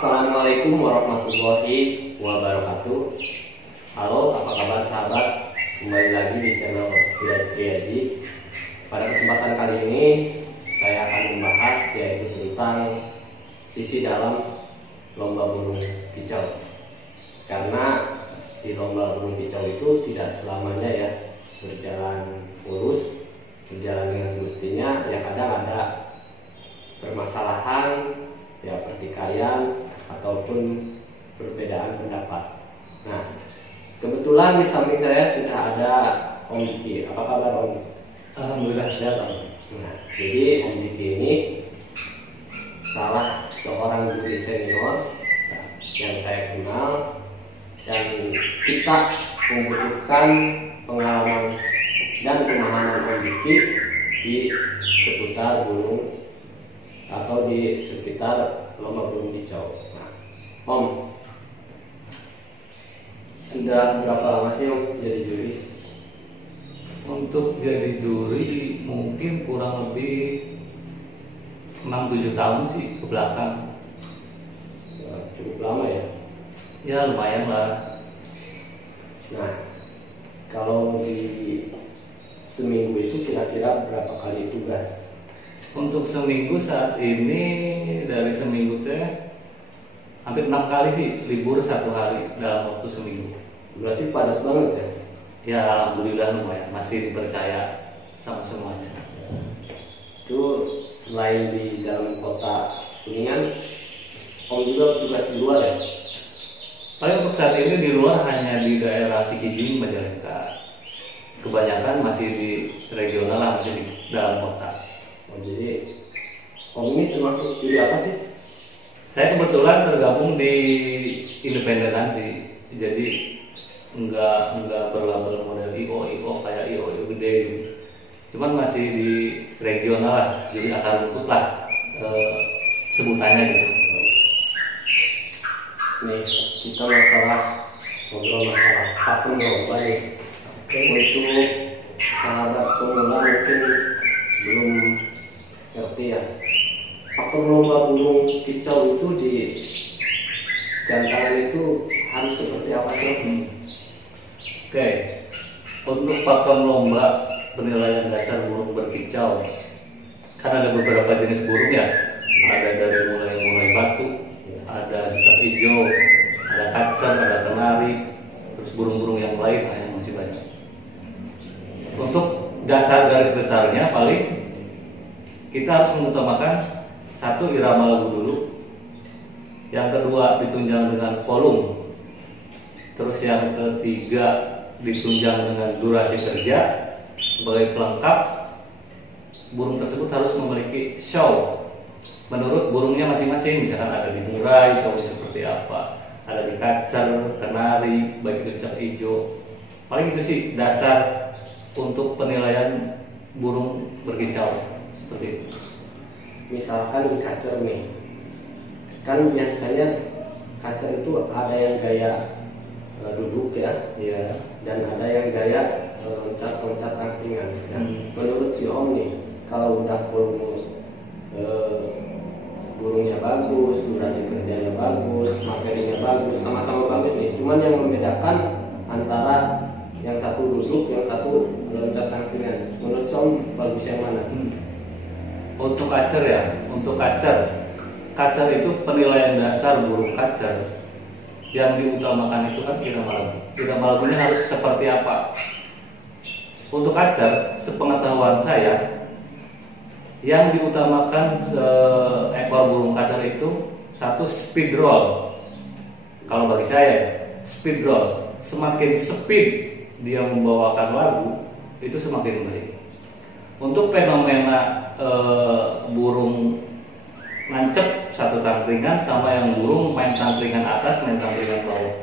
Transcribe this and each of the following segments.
Assalamualaikum warahmatullahi wabarakatuh. Halo, apa kabar sahabat? Kembali lagi di channel Triaji. Pada kesempatan kali ini saya akan membahas yaitu tentang sisi dalam lomba burung kicau. Karena di lomba burung kicau itu tidak selamanya ya berjalan mulus, berjalan dengan semestinya. Ya kadang ada permasalahan, ya pertikaian ataupun perbedaan pendapat. Nah, kebetulan di samping saya sudah ada Om Diki. Apa kabar Om? Alhamdulillah sehat Om. Nah, jadi Om Diki ini salah seorang juri senior yang saya kenal, dan kita membutuhkan pengalaman dan pemahaman Om Diki di seputar burung atau di sekitar lomba burung kicau. Nah, Om, sudah berapa lama sih Om jadi juri? Untuk jadi juri mungkin kurang lebih 6-7 tahun sih ke belakang. Ya, cukup lama ya? Ya lumayan lah. Nah, kalau di seminggu itu kira-kira berapa kali tugas? Untuk seminggu saat ini dari seminggu teh hampir 6 kali sih libur 1 hari dalam waktu seminggu. Berarti padat banget ya? Ya alhamdulillah lumayan, masih dipercaya sama semuanya. Itu selain di dalam kota Kuningan, Om juga tugas di luar ya? Paling untuk saat ini di luar hanya di daerah Cikijing, Majalengka. Kebanyakan masih di regional, masih di dalam kota. Oh, jadi Om ini termasuk juri apa sih? Saya kebetulan tergabung di independenan sih, jadi enggak berlabel model IO kayak IO gede gitu. Cuman masih di regional lah, jadi akar rumput lah sebutannya gitu. Nih, kita ngobrol masalah patung lomba nih. Untuk sahabat pemula mungkin belum ngerti ya, patung lomba burung kicau itu di gantangan itu harus seperti apa sih? Oke, untuk patung lomba penilaian dasar burung berkicau, kan ada beberapa jenis burung ya, ada dari mulai batu, ada cicak hijau, ada kacar, ada kenari, terus burung-burung yang lain yang masih banyak. Untuk dasar garis besarnya paling kita harus mengutamakan satu, irama lagu dulu, yang kedua ditunjang dengan volume, terus yang ketiga ditunjang dengan durasi kerja. Sebagai pelengkap, burung tersebut harus memiliki show menurut burungnya masing-masing. Misalkan ada di murai, show-nya seperti apa, ada di kacar, kenari, baik itu cicak hijau. Paling itu sih dasar untuk penilaian burung berkicau seperti itu. Misalkan di kacer nih, kan biasanya kacer itu ada yang gaya duduk ya, dan ada yang gaya loncat-loncat angkringan. Ya. Menurut si Om nih, kalau udah volume burungnya bagus, durasi kerjanya bagus, materinya bagus, sama-sama bagus nih. Cuman yang membedakan antara yang satu duduk, yang satu loncat angkringan. Menurut si Om bagus yang mana? Untuk kacer ya, untuk kacer itu penilaian dasar burung kacer yang diutamakan itu kan irama lagu. Irama lagunya harus seperti apa? Untuk kacer, sepengetahuan saya, yang diutamakan seekor burung kacer itu satu, speed roll. Kalau bagi saya, speed roll, semakin speed dia membawakan lagu itu semakin baik. Untuk fenomena burung nancep satu tangkringan sama yang burung main tangkringan atas, main tangkringan bawah.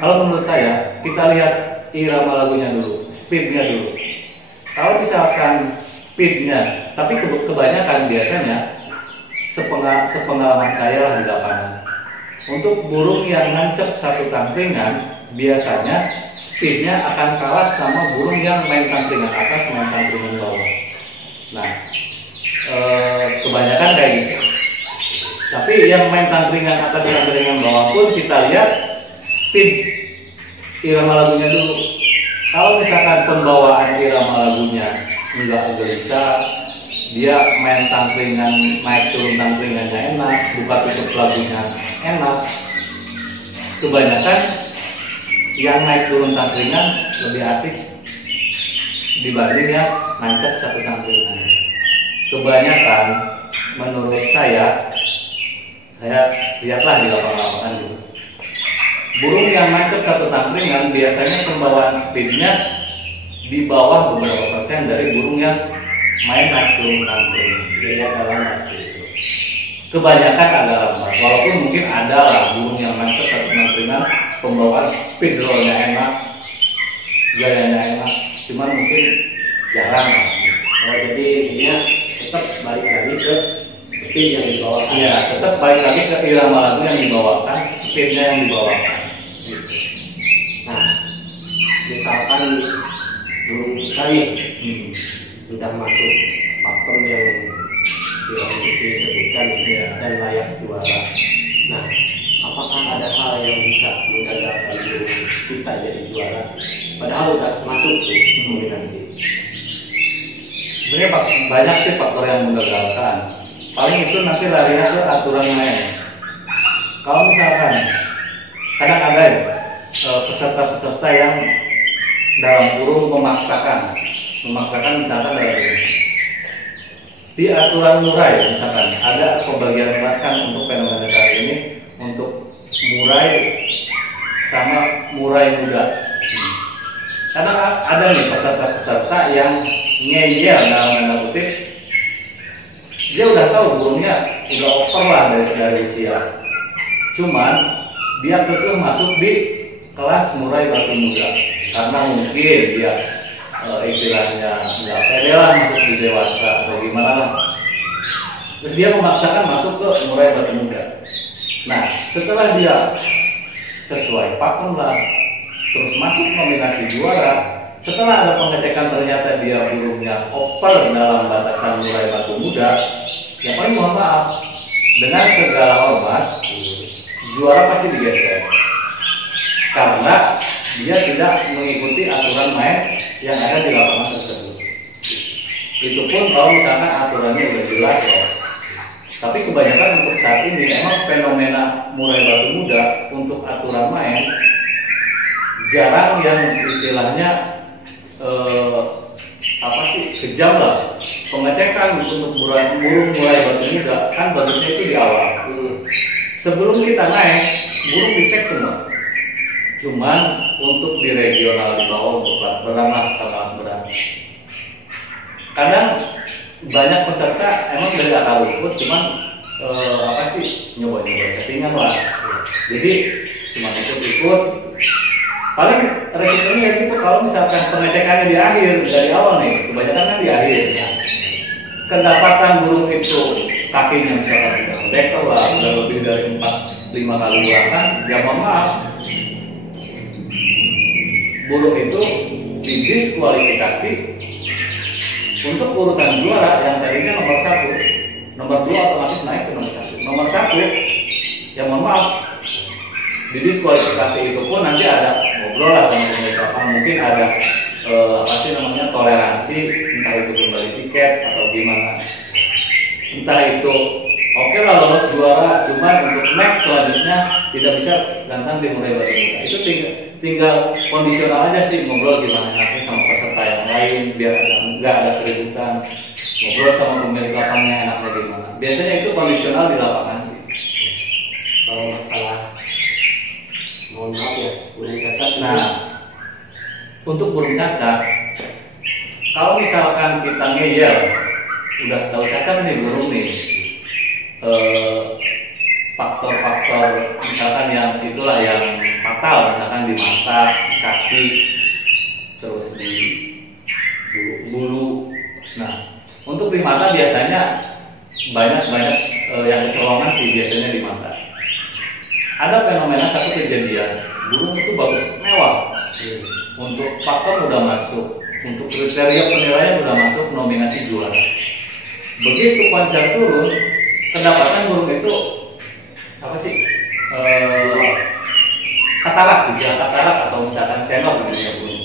Kalau menurut saya, kita lihat irama lagunya dulu, speednya dulu. Kalau misalkan speednya, tapi kebanyakan biasanya sepengalaman saya lah di lapangan, untuk burung yang nancep satu tangkringan biasanya speednya akan kalah sama burung yang main tangkringan atas, main tangkringan bawah. Nah, kebanyakan kayak gitu. Tapi yang main tangkringan atas tangkringan bawah pun kita lihat speed irama lagunya dulu. Kalau misalkan pembawaan irama lagunya nggak gelisah, dia main tangkringan, naik turun tangkringannya enak, buka tutup lagunya enak. Kebanyakan yang naik turun tangkringan lebih asik dibanding yang nancap satu tangkringan. Kebanyakan menurut saya lihatlah di lapangan gitu. Burung yang nancap satu tangkringan biasanya pembawaan speednya di bawah beberapa persen dari burung yang main naik turun tangkringan. Jadi agak lambat gitu. Kebanyakan agak lambat, walaupun mungkin ada lah burung yang nancap satu tangkringan pembawaan speed rollnya enak, gayanya enak, cuman mungkin jarang lah. Oh, jadi intinya tetap balik lagi ke speed yang dibawakan. Iya, tetap balik lagi ke irama lagu yang dibawakan, speednya yang dibawakan. Gitu. Nah, misalkan burung kita nih sudah masuk pakem yang disebutkan dan layak juara. Nah, apakah ada hal yang bisa menggagalkan burung kita jadi juara? Padahal udah masuk tuh nominasi. Sebenarnya banyak sih faktor yang menggagalkan. Paling itu nanti larinya ke aturan main. Kalau misalkan kadang ada ya, peserta-peserta yang dalam kurung memaksakan misalkan di aturan murai, misalkan ada pembagian kelas kan untuk fenomena saat ini untuk murai sama murai muda. Karena ada nih peserta-peserta yang ngeyel dalam tanda kutip, dia udah tahu burungnya udah over lah dari usia, cuman dia kekeh masuk di kelas murai batu muda karena mungkin dia istilahnya nggak pede lah masuk di dewasa atau gimana lah, terus dia memaksakan masuk ke murai batu muda. Nah, setelah dia sesuai pakem lah, terus masuk nominasi juara, setelah ada pengecekan ternyata dia burungnya over dalam batasan murai batu muda, ya paling mohon maaf, dengan segala hormat juara pasti digeser karena dia tidak mengikuti aturan main yang ada di lapangan tersebut. Itu pun kalau misalkan aturannya udah jelas loh. Tapi kebanyakan untuk saat ini memang fenomena murai batu muda untuk aturan main jarang yang istilahnya kejam lah. Pengecekan untuk burung murai batu muda kan bagusnya itu di awal. Sebelum kita naik, burung dicek semua. Cuman untuk di regional di bawah untuk berat setengah berat. Kadang banyak peserta emang udah gak tahu ikut, cuman nyoba-nyoba settingan lah. Jadi cuma ikut-ikut. Paling resikonya itu kalau misalkan pengecekannya di akhir dari awal nih, kebanyakan kan di akhir. Ya. Kedapatan burung itu kakinya misalkan udah bekel lah, udah lebih dari 4-5 kali ulangan, ya maaf, burung itu didiskualifikasi untuk urutan juara yang tadinya nomor 1, nomor 2 otomatis naik ke nomor 1. Nomor 1, ya mohon maaf, didiskualifikasi itu pun nanti ada ngobrol lah sama pemerintah, mungkin ada toleransi, entah itu kembali tiket atau gimana, entah itu oke lah lolos juara, cuman untuk next selanjutnya tidak bisa gantang di murai batu muda. Itu tinggal kondisional aja sih, ngobrol gimana nanti sama peserta yang lain biar nggak ada keributan, ngobrol sama pemilik lapangnya enaknya gimana. Biasanya itu kondisional di lapangan sih. Kalau masalah mohon maaf ya burung cacat. Nah, untuk burung cacat, kalau misalkan kita ngeyel udah tahu cacat nih burung nih, faktor-faktor misalkan yang itulah yang fatal, misalkan di mata, di kaki, terus di bulu. Nah, untuk di mata biasanya banyak yang kecolongan sih biasanya di mata. Ada fenomena satu kejadian, burung itu bagus mewah, untuk pakem udah masuk, untuk kriteria penilaian udah masuk nominasi juara. Begitu pancar turun, kedapatan burung itu gejala katarak atau misalkan senor di dunia burung.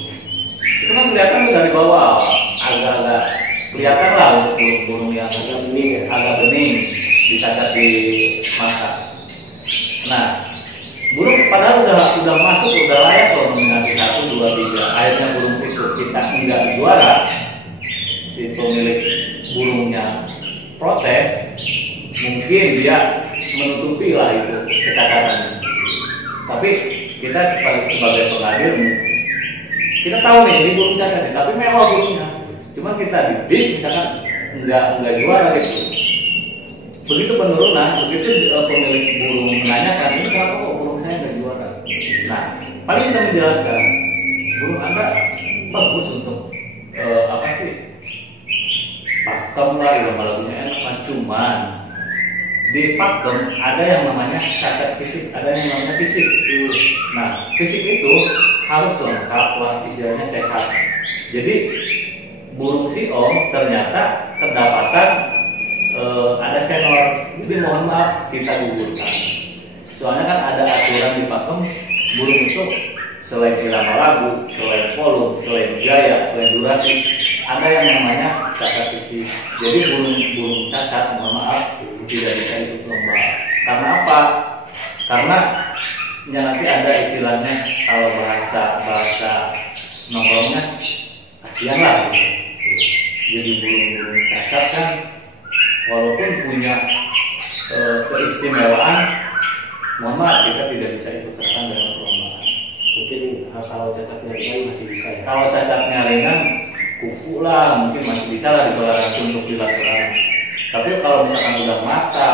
Itu kan kelihatan dari bawah agak-agak kelihatan lah untuk burung-burung yang agak bening dicacat di mata. Nah, burung padahal udah masuk, udah layak loh nominasi 1, 2, 3. Akhirnya burung itu kita enggak juara, si pemilik burungnya protes, mungkin dia menutupi lah itu kecacatan. Tapi kita sebagai pengadil, kita tahu nih ini burung cacat, tapi mewah burungnya. Cuma kita di misalkan enggak juara gitu. Begitu penurunan, begitu pemilik burung menanyakan, ini kenapa kok burung saya nggak juara? Nah, paling kita menjelaskan, burung Anda bagus untuk apa sih? Pakem lah, lomba-lombanya enak, cuman di pakem ada yang namanya cacat fisik, ada yang namanya fisik. Nah, fisik itu harus lengkap lah, istilahnya sehat. Jadi burung siom ternyata kedapatan ada senor, jadi mohon maaf kita gugurkan. Soalnya kan ada aturan di pakem, burung itu selain irama lagu, selain volume, selain gaya, selain durasi, ada yang namanya cacat fisik. Jadi burung cacat, mohon maaf, tidak bisa ikut lomba. Karena apa? Karena ya nanti ada istilahnya, kalau bahasa nongkrongnya kasihan lah gitu. Jadi burung-burung cacat kan walaupun punya keistimewaan, mohon maaf kita tidak bisa ikut serta dalam perlombaan. Mungkin kalau cacatnya ringan masih bisa ya. Kalau cacatnya ringan, kuku lah mungkin masih bisa lah ditoleransi untuk dilakukan. Tapi kalau misalkan udah mata,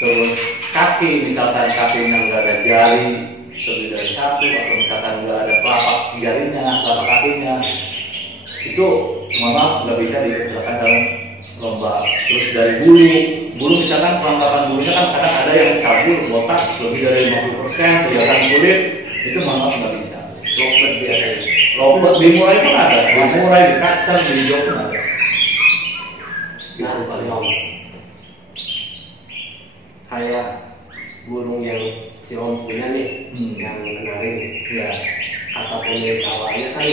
terus kaki, misalkan kakinya nggak ada jari lebih dari 1, atau misalkan nggak ada telapak jarinya, telapak kakinya, itu mohon maaf nggak bisa diikutsertakan dalam lomba. Terus dari bulu misalkan perlengkapan bulunya kan kadang ada yang cabul, botak lebih dari 50%, kelihatan kulit, itu mohon maaf nggak bisa. Lopet biasa. Lopet dimulai pun ada, dimulai di kaca, di hijau pun ada. Nah, kayak burung yang si Om punya nih, yang menarik nih. Ya. Kata pemilik awalnya kan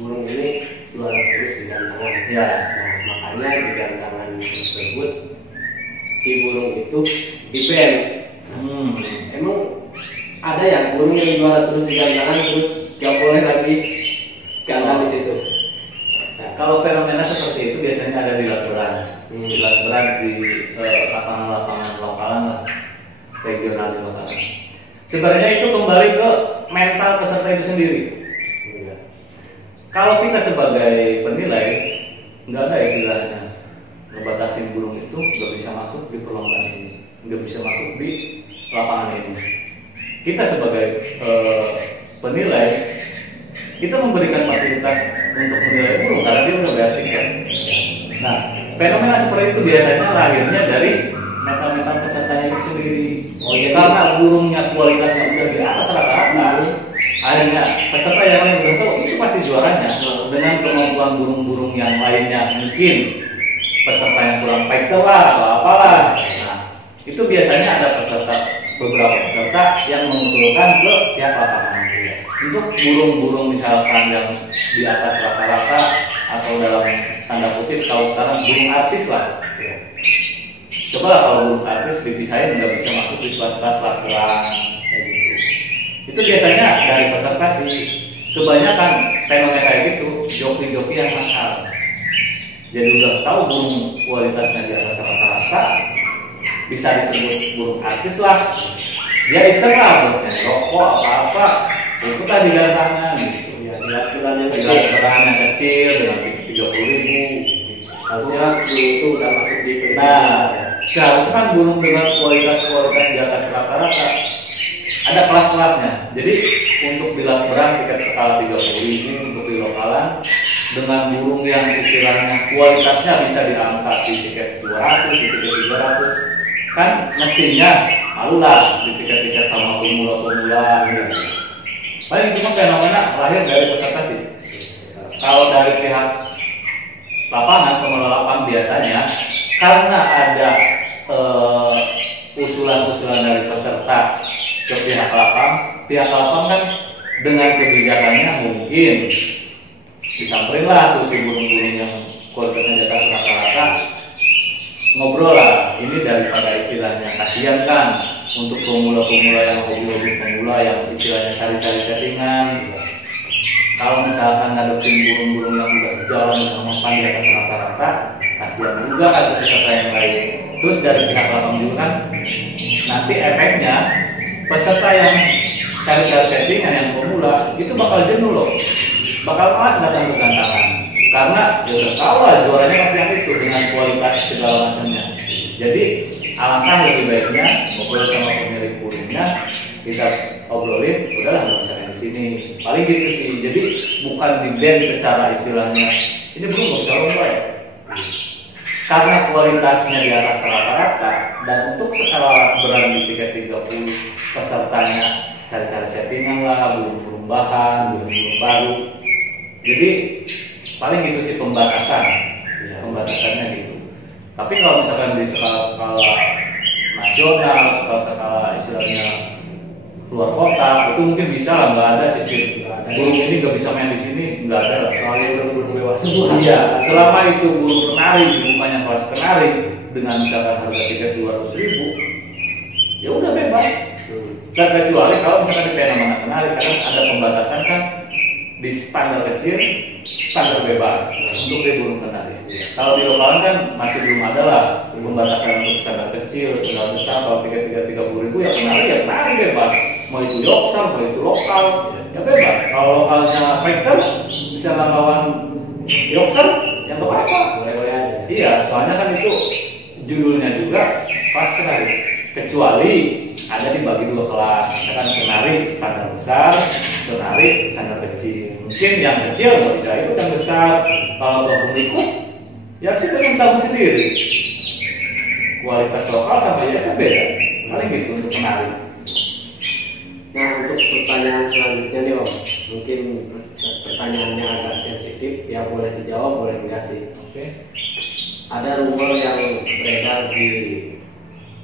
burung ini juara terus di gantangan. Ya. Nah, makanya di gantangan tersebut si burung itu di ban. Emang ada ya burung yang juara terus di gantangan terus gak boleh lagi gantang di situ? Nah, kalau fenomena seperti itu biasanya ada di laporan, di lapangan-lapangan lokalan lah, regional di lokalan. Sebenarnya itu kembali ke mental peserta itu sendiri. Kalau kita sebagai penilai, nggak ada istilahnya ngebatasin burung itu nggak bisa masuk di perlombaan ini, nggak bisa masuk di lapangan ini. Kita sebagai penilai, kita memberikan fasilitas untuk menilai burung karena dia udah bayar tiket. Nah, fenomena seperti itu biasanya lahirnya dari mental pesertanya itu sendiri. Karena burungnya kualitasnya udah di atas rata-rata, akhirnya peserta yang lain udah tahu itu pasti juaranya. Dengan kemampuan burung-burung yang lainnya, mungkin peserta yang kurang fighter lah atau apalah. Nah, itu biasanya ada beberapa peserta yang mengusulkan ke pihak lapangan untuk burung-burung misalkan yang di atas rata-rata atau dalam tanda kutip kalau sekarang burung artis lah. Coba kalau burung artis dipisahin nggak bisa masuk di kelas-kelas lakukan kayak gitu. Itu biasanya dari peserta sih. Kebanyakan fenomena kayak gitu joki-joki yang nakal. Jadi udah tahu burung kualitasnya di atas rata-rata, bisa disebut burung artis lah. Dia iseng lah buatnya rokok apa-apa, ikutan di gantangan gitu. Ya, bulannya kecil dengan 30.000. Harusnya burung itu udah masuk di seharusnya kan burung dengan kualitas di atas rata-rata ada kelas-kelasnya. Jadi untuk di laporan tiket skala 30.000 untuk di lokalan dengan burung yang istilahnya kualitasnya bisa diangkat di tiket 200, di tiket 300, kan mestinya malulah di tiket-tiket sama pemula-pemula gitu. Paling cuma fenomena lahir dari peserta sih. Kalau dari pihak lapangan, pengelola lapangan biasanya karena ada usulan-usulan dari peserta ke pihak lapang kan dengan kebijakannya mungkin disamperin lah tuh si burung-burung yang kualitasnya di atas rata-rata, ngobrol lah. Ini daripada istilahnya kasihan kan untuk pemula-pemula yang hobi-hobi pemula yang istilahnya cari-cari settingan. Kalau misalkan ngadepin burung-burung yang udah jalan yang mapan di atas rata-rata, kasihan juga kan peserta yang lain. Terus dari pihak lapang juga kan, nanti efeknya peserta yang cari-cari settingan yang pemula itu bakal jenuh loh, bakal malas datang ke gantangan karena ya udah tahu lah juaranya pasti yang itu dengan kualitas segala macamnya. Jadi alangkah lebih baiknya ngobrol sama pemilik burungnya, kita obrolin, udahlah nggak usah di sini. Paling gitu sih. Jadi bukan di band secara istilahnya ini burung nggak bisa lomba ya, karena kualitasnya di atas rata-rata dan untuk skala berat di 330 pesertanya cari-cari settingan lah, burung-burung bahan, burung-burung baru. Jadi paling gitu sih pembatasan, ya, pembatasannya gitu. Tapi kalau misalkan di skala-skala nasional, skala-skala istilahnya luar kota, itu mungkin bisa lah, nggak ada sistem burung ini nggak bisa main di sini, nggak ada lah. Soalnya burung bebas semua. Iya, selama itu burung kenari, bukannya kelas kenari dengan misalkan harga tiket 200.000, ya udah bebas. Dan kecuali kalau misalkan di fenomena kenari, karena ada pembatasan kan di standar kecil, standar bebas untuk di burung kenari. Kalau di lokalan kan masih belum ada lah pembatasan untuk standar kecil, standar besar. Kalau 30.000 ya kenari bebas. Mau itu Yorkshire, mau itu lokal, ya bebas. Kalau lokalnya factor bisa lawan Yorkshire, yang apa-apa. Iya, soalnya kan itu judulnya juga kelas kenari. Kecuali ada dibagi dua kelas, misalkan kenari standar besar, kenari standar kecil. Mungkin yang kecil nggak bisa ikut yang besar. Kalau mau ikut, ya sih dengan tahu sendiri. Kualitas lokal sama biasa beda. Paling gitu untuk kenari. Nah, untuk pertanyaan selanjutnya nih Om, mungkin pertanyaannya agak sensitif, ya boleh dijawab, boleh enggak sih. Oke. Ada rumor yang beredar di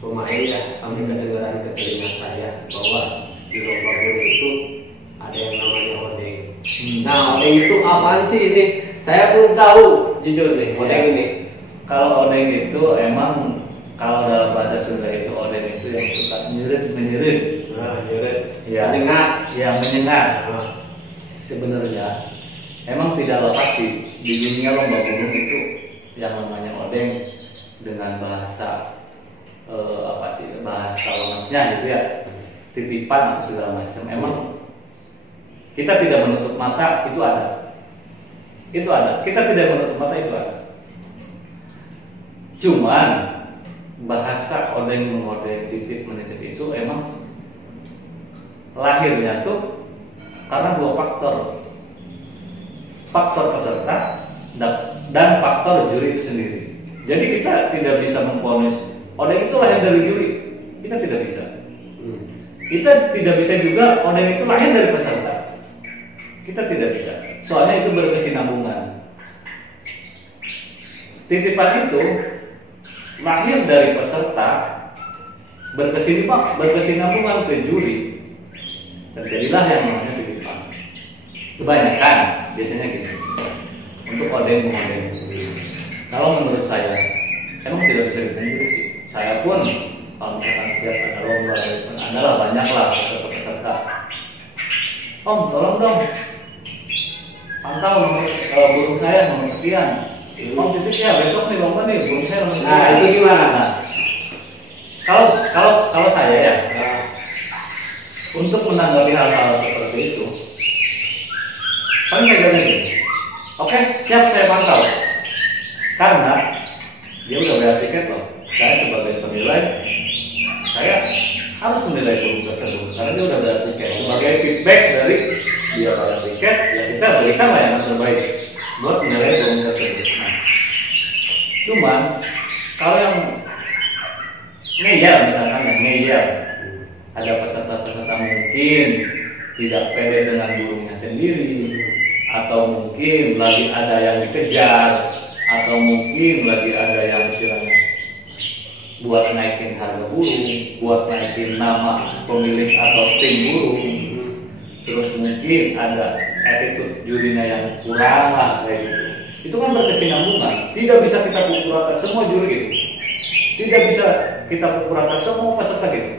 rumah ini ya, sampai kedengaran ke telinga saya bahwa di lomba burung itu ada yang namanya odeng. Nah, odeng itu apaan sih ini? Saya belum tahu, jujur nih, odeng ini. Kalau odeng itu emang kalau dalam bahasa Sunda itu odeng itu yang suka menyerit. Nah, nyeret, Ya, menyengat. yang menyengat. Nah, Sebenarnya emang tidak lepas di dunia lomba burung itu yang namanya odeng dengan bahasa apa sih, bahasa lemesnya gitu ya, titipan atau segala macam. Emang kita tidak menutup mata itu ada, kita tidak menutup mata itu ada. Cuman bahasa odeng mengodeng, titip menitip itu emang lahirnya tuh karena dua faktor peserta dan faktor juri itu sendiri. Jadi kita tidak bisa memvonis odeng itu lahir dari juri, kita tidak bisa. Kita tidak bisa juga odeng itu lahir dari peserta, kita tidak bisa. Soalnya itu berkesinambungan. Titipan itu lahir dari peserta, berkesinambungan ke juri, dan jadilah yang namanya titipan. Kebanyakan biasanya gitu untuk odeng mengodeng. Kalau menurut saya emang tidak bisa dipungkiri sih. Saya pun kalau misalkan setiap ada lomba adalah banyak lah peserta. Om, tolong dong pantau burung saya nomor sekian. Om titip ya besok nih lomba nih burung saya nomor sekian. nah itu gimana? Nah, kalau saya ya, untuk menanggapi hal-hal seperti itu, paling saya bilang gini, oke, siap saya pantau, karena dia udah bayar tiket loh. Saya sebagai penilai, saya harus menilai burung tersebut karena dia udah bayar tiket. Sebagai feedback dari dia bayar tiket, ya kita berikan layanan terbaik buat menilai burung tersebut. Nah, cuman kalau yang ngeyel misalkan yang ngeyel, ada peserta-peserta mungkin tidak pede dengan burungnya sendiri, atau mungkin lagi ada yang dikejar, atau mungkin lagi ada yang istilahnya buat naikin harga burung, buat naikin nama pemilik atau tim burung. terus mungkin ada attitude jurinya yang kurang lah kayak gitu. Itu kan berkesinambungan. Tidak bisa kita pukul rata semua juri gitu. Tidak bisa kita pukul rata semua peserta gitu.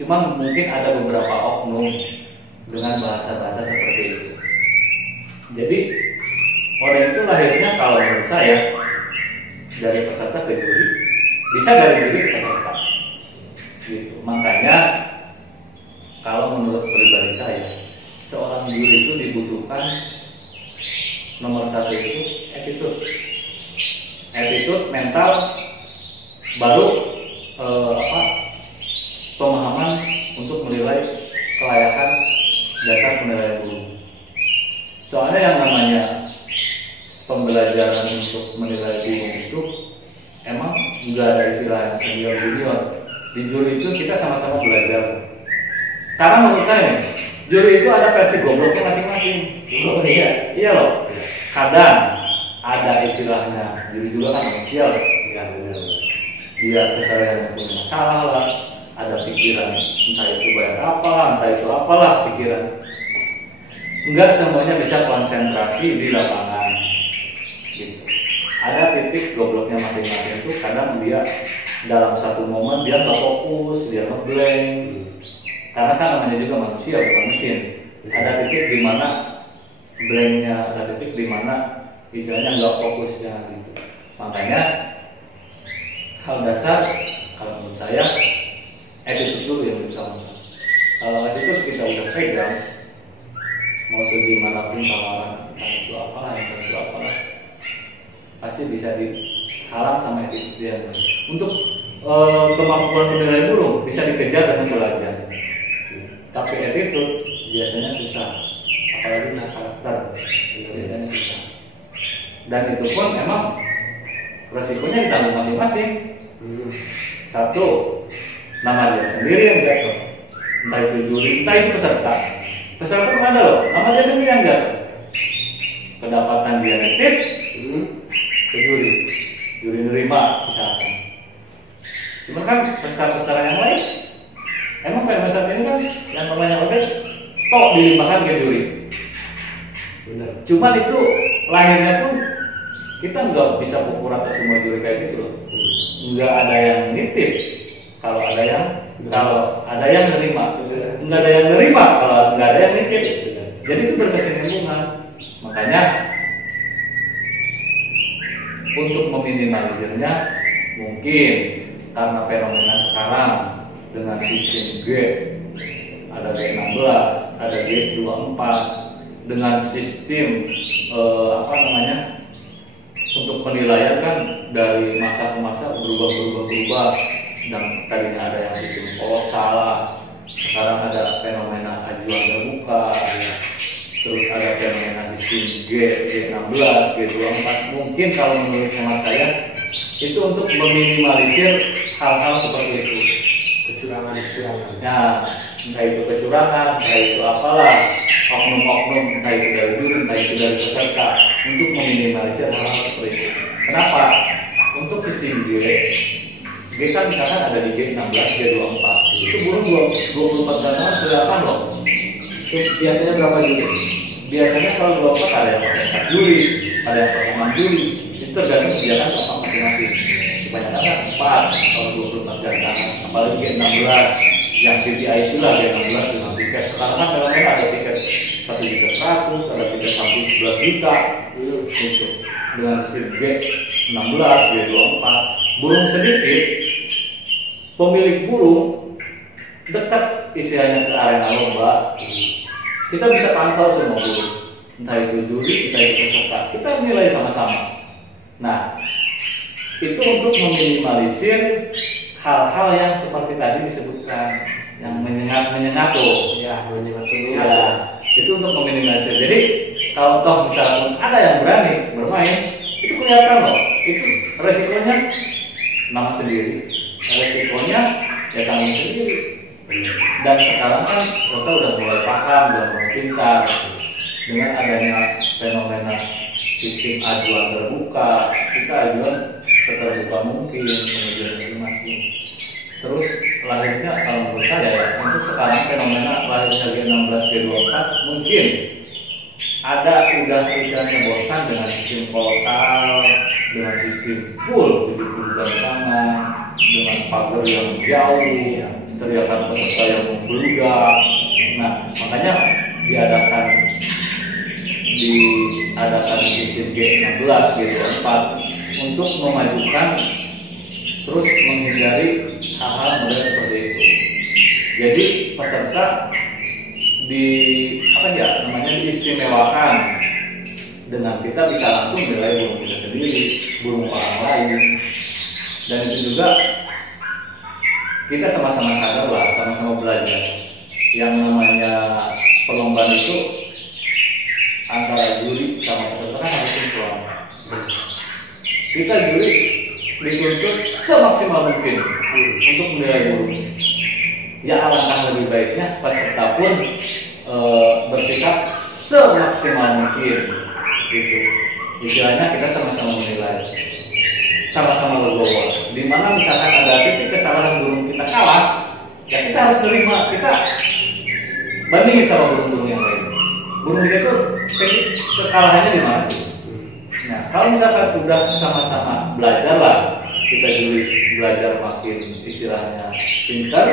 Cuman mungkin ada beberapa oknum dengan bahasa-bahasa seperti itu. Jadi orang itu lahirnya kalau menurut saya dari peserta ke juri, bisa dari juri ke peserta. Gitu. Makanya kalau menurut pribadi saya, seorang juri itu dibutuhkan nomor satu itu attitude mental, baru pemahaman untuk menilai kelayakan dasar penilaian guru. Soalnya yang namanya pembelajaran untuk menilai guru itu emang nggak ada istilah yang senior junior. Di juri itu kita sama-sama belajar. Karena menurut saya nih, juri itu ada versi gobloknya masing-masing. Oh iya, Iya loh. Kadang ada istilahnya, juri juga kan manusia loh. iya benar. Dia kesalahan punya masalah lah, ada pikiran entah itu bayar apalah, entah itu apalah pikiran. Enggak semuanya bisa konsentrasi di lapangan. Gitu. Ada titik gobloknya masing-masing itu kadang dia dalam satu momen dia nggak fokus, dia ngeblank. Karena kan namanya juga manusia bukan mesin. Ada titik di mana blanknya, ada titik di mana istilahnya nggak fokusnya gitu. Makanya hal dasar kalau menurut saya attitude dulu yang diutamakan. Kalau attitude kita udah pegang, mau segimanapun tawaran itu apalah, itu apalah, pasti bisa dihalang sama attitude yang untuk kemampuan menilai guru bisa dikejar dengan belajar. Tapi attitude biasanya susah, apalagi dengan karakter biasanya susah. Dan itu pun emang resikonya ditanggung masing-masing. Satu, nama dia sendiri yang jatuh, entah itu juri, entah itu peserta. Peserta pun ada loh, nama dia sendiri yang jatuh. Pendapatan dia nitip ke juri nerima misalkan. Cuma kan peserta-peserta yang lain, emang peserta ini kan yang namanya obat, tok dilimpahkan ke juri. Benar. Cuman itu lahirnya pun kita nggak bisa pukul rata semua juri kayak gitu loh. Nggak ada yang nitip, kalau ada yang nerima, nggak ada yang nerima kalau nggak ada yang nitip. Jadi itu berkesinambungan. Makanya untuk meminimalisirnya mungkin karena fenomena sekarang dengan sistem G, ada G16, ada G24, dengan sistem untuk penilaian kan dari masa ke masa berubah. Dan tadinya ada yang sistem salah, sekarang ada fenomena ajuan terbuka, terus ada fenomena sistem G16, G24. Mungkin kalau menurut hemat saya itu untuk meminimalisir hal-hal seperti itu. Kecurangan. Nah, entah itu kecurangan, entah itu apalah, oknum-oknum, entah itu dari juri, entah itu dari peserta, untuk meminimalisir hal-hal seperti itu. Kenapa? Untuk sistem G kan misalkan ada di G16, G24, itu burung 24 gandaan kelihatan loh. Itu biasanya berapa juri? Biasanya kalau 24 ada yang pakai 4 juri, ada yang pakai 6 juri. Itu tergantung kegiatan apa masing-masing. Kebanyakan kan 4 kalau 24 gandaan, apalagi G16 yang VVIP lah, G16 dengan tiket. Sekarang kan memang ada tiket 1.100.000, ada tiket sampai 11 juta. Gitu. Dengan sistem G16, G24, burung sedikit, pemilik burung dekat istilahnya ke arena lomba, kita bisa pantau semua burung, entah itu juri, entah itu peserta, kita nilai sama-sama. Nah, itu untuk meminimalisir hal-hal yang seperti tadi disebutkan, yang menyengat tuh. Ya, menyengat. Ya, itu untuk meminimalisir. Jadi kalau toh misalkan ada yang berani bermain, itu kelihatan loh. Itu resikonya nama sendiri, resikonya ya tanggung sendiri. Dan sekarang kan kita udah mulai paham, udah mulai pintar dengan adanya fenomena sistem ajuan terbuka. Kita ajuan seterbuka mungkin pengajuan masing-masing. Terus lahirnya kalau menurut saya ya, untuk sekarang fenomena lahirnya G16 G24 mungkin ada udah istilahnya bosan dengan sistem kolosal, dengan sistem full 70 sama, dengan pagar yang jauh, teriakan peserta yang membludak. Nah, makanya diadakan sistem G16 G24 untuk memajukan terus menghindari hal-hal model seperti itu. Jadi peserta diistimewakan dengan kita bisa langsung nilai burung kita sendiri, burung orang lain, dan itu juga kita sama-sama sadar lah, sama-sama belajar. Yang namanya perlombaan itu antara juri sama peserta kan harus sinkron. Kita juri dituntut semaksimal mungkin untuk menilai burung. Ya alangkah lebih baiknya peserta pun bersikap semaksimal mungkin, gitu. Istilahnya kita sama-sama menilai, sama-sama legowo. Dimana misalkan ada titik kesalahan burung kita kalah, ya kita harus terima, kita bandingin sama burung-burung yang lain. Burung kita itu kekalahannya di mana sih? Nah, kalau misalkan udah sama-sama belajar lah, kita juri belajar makin istilahnya pintar,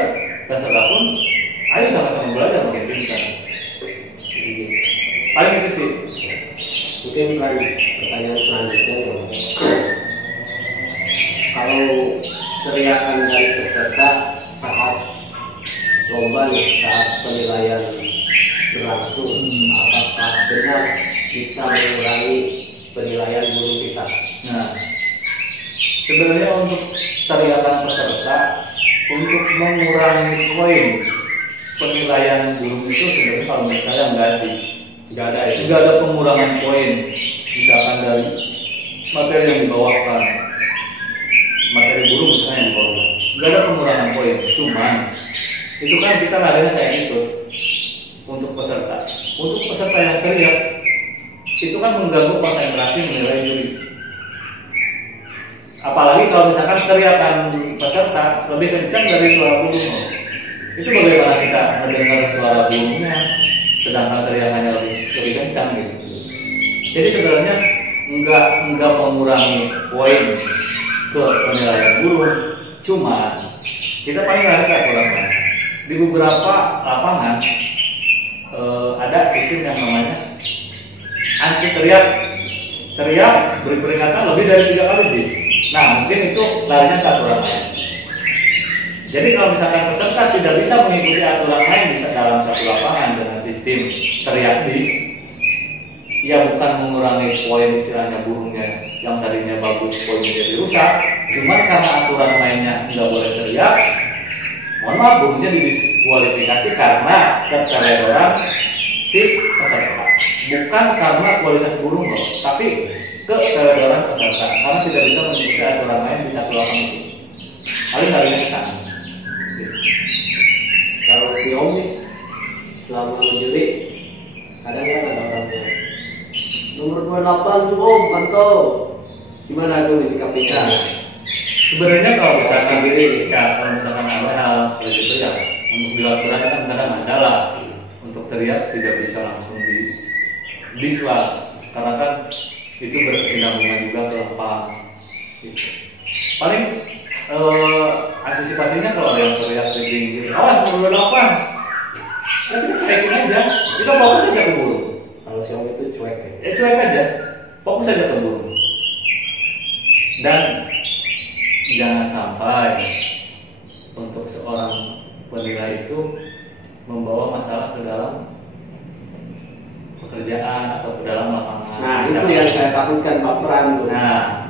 peserta pun ayo sama-sama belajar makin pintar. Paling itu sih. Mungkin pertanyaan selanjutnya ya, kalau teriakan dari peserta saat lomba nih, saat penilaian berlangsung, apakah benar bisa mengurangi penilaian burung kita? Nah, sebenarnya untuk teriakan peserta untuk mengurangi poin penilaian burung itu sebenarnya kalau menurut saya enggak sih, enggak ada pengurangan poin. Misalkan dari materi yang dibawakan, materi burung misalnya yang dibawakan, enggak ada pengurangan poin. Cuman itu kan kita larinya kayak gitu untuk peserta. Untuk peserta yang teriak itu kan mengganggu konsentrasi menilai juri. Apalagi kalau misalkan teriakan peserta lebih kencang dari suara burung, itu bagaimana kita mendengar suara burungnya, sedangkan teriakannya lebih kencang gitu. Jadi sebenarnya enggak mengurangi poin ke penilaian burung, cuma kita paling lari ke aturan main. Di beberapa lapangan ada sistem yang namanya anti teriak beri peringatan lebih dari 3 kali bis. Nah, mungkin itu larinya ke aturan main. Jadi kalau misalkan peserta tidak bisa mengikuti aturan main bisa dalam satu lapangan dengan sistem teriak bis, ya bukan mengurangi poin istilahnya burungnya yang tadinya bagus poinnya jadi rusak, cuma karena aturan mainnya nggak boleh teriak, mohon maaf burungnya didiskualifikasi karena keteledoran si peserta, bukan karena kualitas burung loh, tapi keteledoran peserta karena tidak bisa mengikuti aturan main di satu lapangan itu. Paling kalinya kesana. Kalau si Om nih selama menjeli kadang kan ada orangnya nomor 28 tuh Om Kanto, gimana tuh di KPK? Sebenarnya kalau misalkan kalau misalkan ada hal seperti itu ya untuk dilakukan kan kadang ada lah. Untuk teriak tidak bisa langsung diswal karena kan itu berkesinambungan juga ke lapangan. Gitu. Paling antisipasinya kalau ada yang teriak tinggi, awas nomor 28. Tapi kita cuekin aja, kita fokus aja ke burung. Kalau si Om itu cuek ya? Cuek aja, fokus aja ke burung. Dan jangan sampai untuk seorang penilai itu membawa masalah ke dalam pekerjaan atau ke dalam lapangan. Nah, itu yang saya takutkan, baperan tuh. Nah,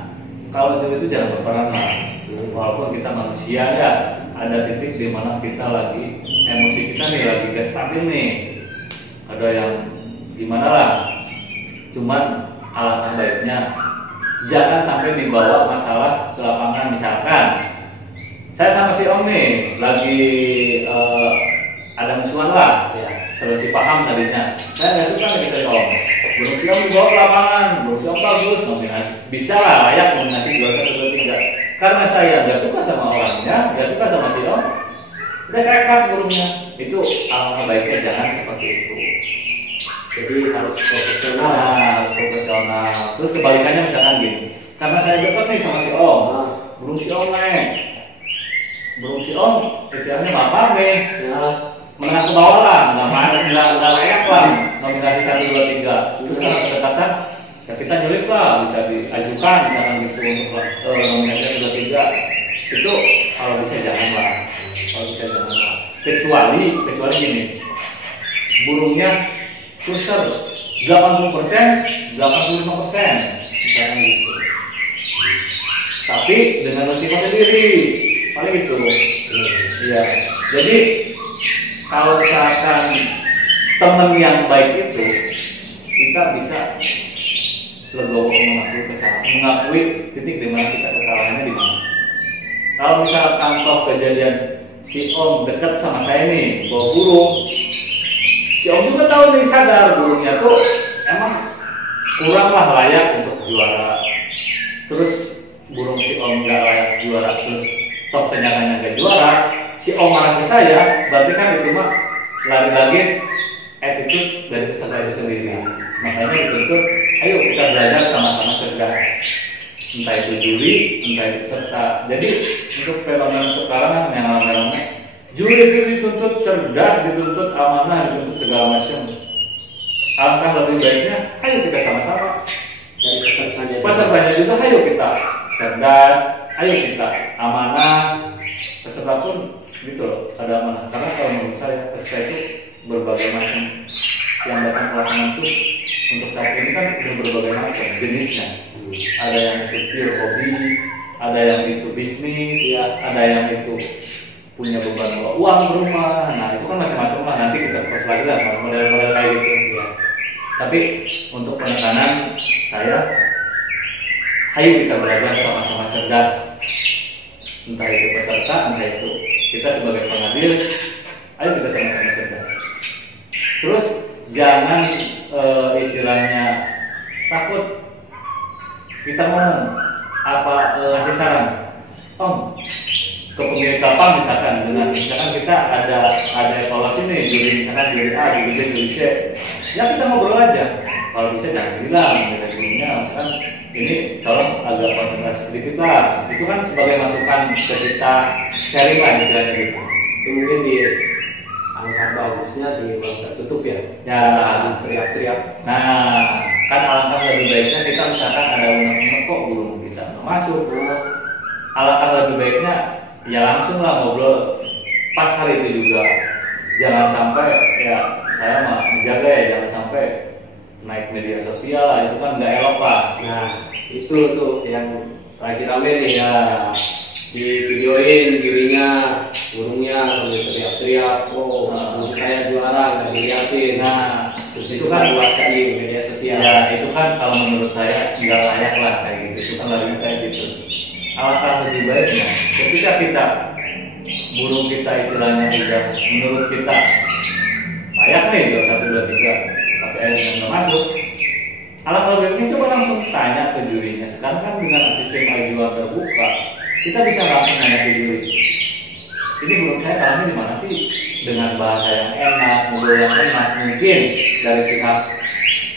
kalau itu jangan berperan lah. Walaupun kita manusia ya, ada titik di mana kita lagi emosi kita nih lagi gak stabil nih. Ada yang gimana lah. Cuman alangkah baiknya jangan sampai dibawa masalah ke lapangan. Misalkan saya sama si Om nih lagi ada musuhan lah, ya, selesai paham tadinya. Saya nggak suka nih kita Om. Burung si Om dibawa ke lapangan, burung si Om bagus, nominasi bisa lah layak nominasi 21, 23. karena saya nggak suka sama orangnya, nggak suka sama si Om, udah saya cut burungnya. Itu alangkah baiknya jangan seperti itu. Jadi harus profesional. Harus profesional. Terus kebalikannya misalkan gini, karena saya dekat nih sama si Om, burung si Om nih, burung si Om istilahnya maaf nih, Ya. menengah ke bawah lah, nggak layak lah, nominasi 1, 2, 3. Terus kalau kedekatan, ya kita nyulik lah, bisa diajukan misalkan gitu untuk nominasi 1, 2, 3. Itu kalau bisa jangan lah, kalau bisa jangan lah. Kecuali gini, burungnya kuser 80%, 85%, misalnya gitu. Tapi dengan resiko sendiri, paling itu. Iya. Jadi kalau misalkan teman yang baik itu, kita bisa legowo mengakui kesalahan, mengakui titik di mana kita kesalahannya di mana. Kalau misalkan toh kejadian si Om dekat sama saya nih, bawa burung, si Om juga tahu nih, sadar burungnya tuh emang kurang lah layak untuk juara. Terus burung si Om nggak layak juara, terus toh kenyataannya nggak juara, si Om marah ke saya, berarti kan itu mah lagi-lagi attitude dari peserta itu sendiri. Makanya dituntut, ayo kita belajar sama-sama cerdas. Entah itu juri, entah itu peserta. Jadi untuk fenomena sekarang yang rame-rame, juri itu dituntut cerdas, dituntut amanah, dituntut segala macam. Alangkah lebih baiknya, ayo kita sama-sama. Dari Pesertanya juga, ayo kita cerdas, ayo kita amanah. Peserta pun gitu loh, ada amanah. Karena kalau menurut saya peserta itu berbagai macam yang datang ke lapangan itu untuk saat ini kan udah berbagai macam jenisnya. Ada yang itu pure hobi, ada yang itu bisnis, ya, ada yang itu punya beban bawa uang ke rumah. Nah itu kan macam-macam lah. Nanti kita kupas lagi lah model-model kayak gitu. Ya. Tapi untuk penekanan saya, ayo kita belajar sama-sama cerdas. Entah itu peserta, entah itu kita sebagai pengadil, ayo kita sama-sama cerdas. Terus jangan istilahnya takut kita mau ngasih saran, Om, ke pemilik kapal misalkan, dengan misalkan kita ada evaluasi nih, juri misalkan juri A, juri B, juri C, ya kita ngobrol aja. Kalau bisa jangan bilang dari jurinya, misalkan ini tolong agak konsentrasi sedikit lah. Itu kan sebagai masukan ke kita, sharing lah istilahnya gitu. Itu mungkin di angka bagusnya di ruang tertutup ya. Ya, teriak-teriak. nah kan alangkah lebih baiknya kita misalkan ada undang-undang kok belum kita masuk. Alangkah lebih baiknya ya langsung lah ngobrol pas hari itu juga. Jangan sampai ya saya mah menjaga ya, jangan sampai naik media sosial lah, itu kan nggak elok lah. Nah itu tuh yang lagi rame nih ya, di videoin jurinya, burungnya sambil teriak-teriak, oh burung saya juara nggak dilihatin. Nah itu kan buatkan di media sosial. Ya itu kan kalau menurut saya nggak layak lah kayak gitu. Itu kan lagi kayak gitu. Alangkah lebih baiknya ketika kita burung kita istilahnya sudah menurut kita layak nih 1, 2, 3, tapi akhirnya nggak masuk. Alangkah lebih baiknya coba langsung tanya ke jurinya. Sekarang kan dengan sistem ajuan terbuka, kita bisa langsung nanya ke juri. Ini burung saya kalahnya di mana sih? Dengan bahasa yang enak, ngobrol yang enak, mungkin dari pihak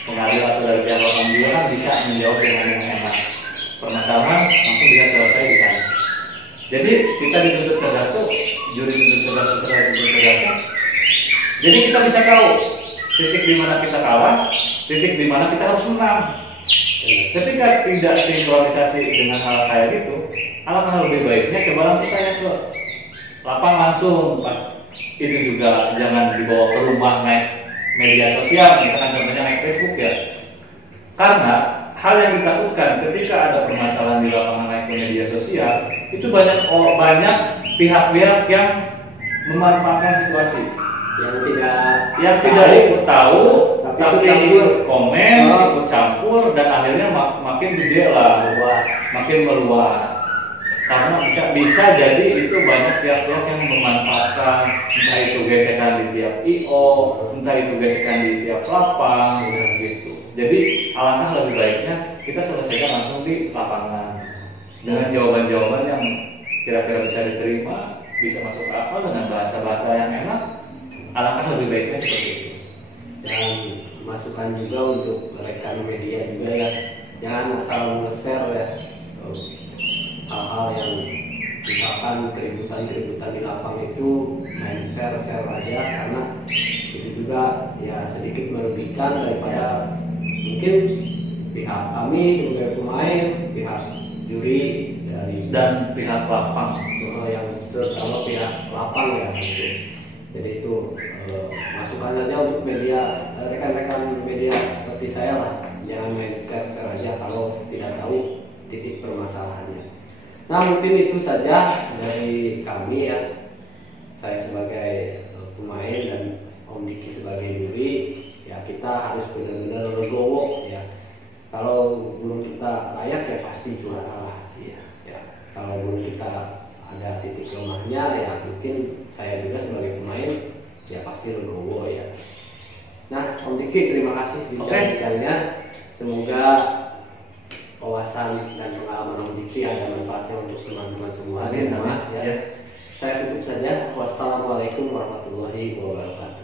pengadil atau dari pihak lawan juga kan bisa menjawab dengan yang enak. Permasalahan langsung bisa selesai di sana. Jadi kita dituntut cerdas tuh, juri dituntut cerdas, peserta dituntut cerdas tuh. Jadi kita bisa tahu titik di mana kita kalah, titik di mana kita harus menang. Ketika tidak sinkronisasi dengan hal kayak gitu, alangkah lebih baiknya coba langsung tanya ke lapang langsung. Pas itu juga jangan dibawa ke rumah naik media sosial, misalkan contohnya naik Facebook ya. Karena hal yang ditakutkan ketika ada permasalahan di lapangan naik ke media sosial, itu banyak pihak-pihak yang memanfaatkan situasi, yang tidak ikut tahu, tapi ikut komen, ikut campur, dan akhirnya makin gede lah, makin meluas. Karena bisa jadi itu banyak pihak-pihak yang memanfaatkan, entah itu gesekan di tiap IO, entah itu gesekan di tiap lapang, gitu. Jadi alangkah lebih baiknya kita selesaikan langsung di lapangan. dengan jawaban-jawaban yang kira-kira bisa diterima, bisa masuk akal dengan bahasa-bahasa yang enak, alangkah lebih baiknya seperti itu. Dan masukan juga untuk rekan media juga ya, jangan asal nge-share ya hal-hal yang misalkan keributan di lapang itu main share aja, karena itu juga ya sedikit merugikan daripada mungkin pihak kami sebagai pemain, pihak juri dan pihak lapang yang terutama pihak lapang ya gitu. Jadi itu masukan saja untuk media, rekan-rekan media seperti saya lah, jangan main share aja kalau tidak tahu titik permasalahannya. Nah mungkin itu saja dari kami ya, saya sebagai pemain dan Om Diki sebagai juri ya, kita harus benar-benar legowo ya. Kalau belum kita layak ya pasti juara lah ya. Kalau belum kita ada titik lemahnya ya mungkin saya juga sebagai pemain ya pasti legowo ya. Nah Om Diki terima kasih bicara-bicaranya. Semoga wawasan dan pengalaman Om Diki ada manfaatnya untuk teman-teman semua. Ya. Saya tutup saja. Wassalamualaikum warahmatullahi wabarakatuh.